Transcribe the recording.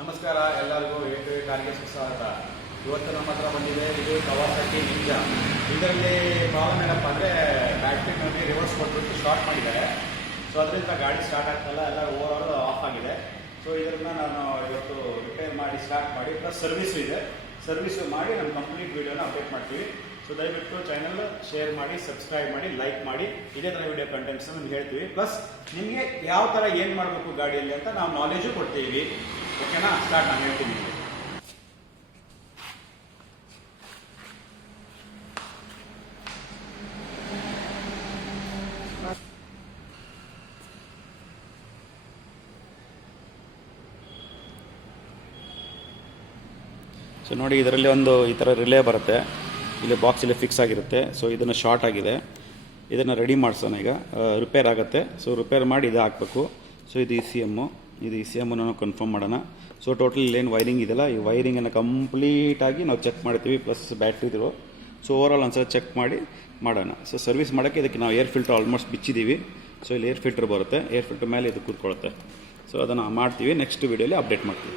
ನಮಸ್ಕಾರ ಎಲ್ಲರಿಗೂ A2A ಕಾರ್ಗೆ ಸುಸ್ವಾಗತ. ಇವತ್ತು ನಮ್ಮ ಹತ್ರ ಬಂದಿದೆ ಇದು ಕವಾಸಕಿ ನಿಂಜಾ. ಇದರಲ್ಲಿ ಪ್ರಾಬ್ಲಮ್ ಏನಪ್ಪ ಅಂದರೆ ಬ್ಯಾಟ್ರಿನಲ್ಲಿ ರಿವರ್ಸ್ ಕೊಟ್ಬಿಟ್ಟು ಸ್ಟಾರ್ಟ್ ಮಾಡಿದ್ದಾರೆ. ಸೊ ಅದರಿಂದ ಗಾಡಿ ಸ್ಟಾರ್ಟ್ ಆಗ್ತಾಯಿಲ್ಲ, ಎಲ್ಲ ಓವರ್ ಆಫ್ ಆಗಿದೆ. ಸೊ ಇದನ್ನು ನಾನು ಇವತ್ತು ರಿಪೇರ್ ಮಾಡಿ ಸ್ಟಾರ್ಟ್ ಮಾಡಿ ಪ್ಲಸ್ ಸರ್ವಿಸು ಇದೆ. ಸರ್ವಿಸು ಮಾಡಿ ನಮ್ಮ ಕಂಪ್ಲೀಟ್ ವೀಡಿಯೋನ ಅಪ್ಡೇಟ್ ಮಾಡ್ತೀವಿ. ಸೊ ದಯವಿಟ್ಟು ಚಾನಲ್ ಶೇರ್ ಮಾಡಿ, ಸಬ್ಸ್ಕ್ರೈಬ್ ಮಾಡಿ, ಲೈಕ್ ಮಾಡಿ. ಇದೇ ಥರ ವಿಡಿಯೋ ಕಂಟೆಂಟ್ಸ್ ನಿಮ್ಗೆ ಹೇಳ್ತೀವಿ. ಪ್ಲಸ್ ನಿಮಗೆ ಯಾವ ಥರ ಏನು ಮಾಡಬೇಕು ಗಾಡಿಯಲ್ಲಿ ಅಂತ ನಾವು ನಾಲೆಜು ಕೊಡ್ತೀವಿ. ಓಕೆನಾ? ಸ್ಟಾರ್ಟ್ ನಾನು ಹೇಳ್ತೀನಿ. ಸೊ ನೋಡಿ, ಇದರಲ್ಲಿ ಒಂದು ಈ ಥರ ರಿಲೇ ಬರುತ್ತೆ. ಇಲ್ಲಿ ಬಾಕ್ಸಲ್ಲಿ ಫಿಕ್ಸ್ ಆಗಿರುತ್ತೆ. ಸೊ ಇದನ್ನು ಶಾರ್ಟ್ ಆಗಿದೆ, ಇದನ್ನು ರೆಡಿ ಮಾಡಿಸೋಣ. ಈಗ ರಿಪೇರ್ ಆಗುತ್ತೆ. ಸೊ ರಿಪೇರ್ ಮಾಡಿ ಇದು ಹಾಕಬೇಕು. ಸೊ ಇದು ಇ ಸಿ ಎಮ್ಮು ನಾವು ಕನ್ಫರ್ಮ್ ಮಾಡೋಣ. ಸೊ ಟೋಟಲ್ ಏನು ವೈರಿಂಗ್ ಇದೆಯಲ್ಲ, ಈ ವೈರಿಂಗನ್ನು ಕಂಪ್ಲೀಟಾಗಿ ನಾವು ಚೆಕ್ ಮಾಡ್ತೀವಿ, ಪ್ಲಸ್ ಬ್ಯಾಟ್ರಿದು. ಸೊ ಓವರಾಲ್ ಒಂದ್ಸಲ ಚೆಕ್ ಮಾಡಿ ಮಾಡೋಣ. ಸೊ ಸರ್ವಿಸ್ ಮಾಡೋಕ್ಕೆ ಇದಕ್ಕೆ ನಾವು ಏರ್ ಫಿಲ್ಟರ್ ಆಲ್ಮೋಸ್ಟ್ ಬಿಚ್ಚಿದ್ದೀವಿ. ಸೊ ಇಲ್ಲಿ ಏರ್ ಫಿಲ್ಟರ್ ಬರುತ್ತೆ, ಏರ್ ಫಿಲ್ಟರ್ ಮೇಲೆ ಇದು ಕೂತ್ಕೊಳ್ಳುತ್ತೆ. ಸೊ ಅದನ್ನು ಮಾಡ್ತೀವಿ, ನೆಕ್ಸ್ಟ್ ವೀಡಿಯೋಲಿ ಅಪ್ಡೇಟ್ ಮಾಡ್ತೀವಿ.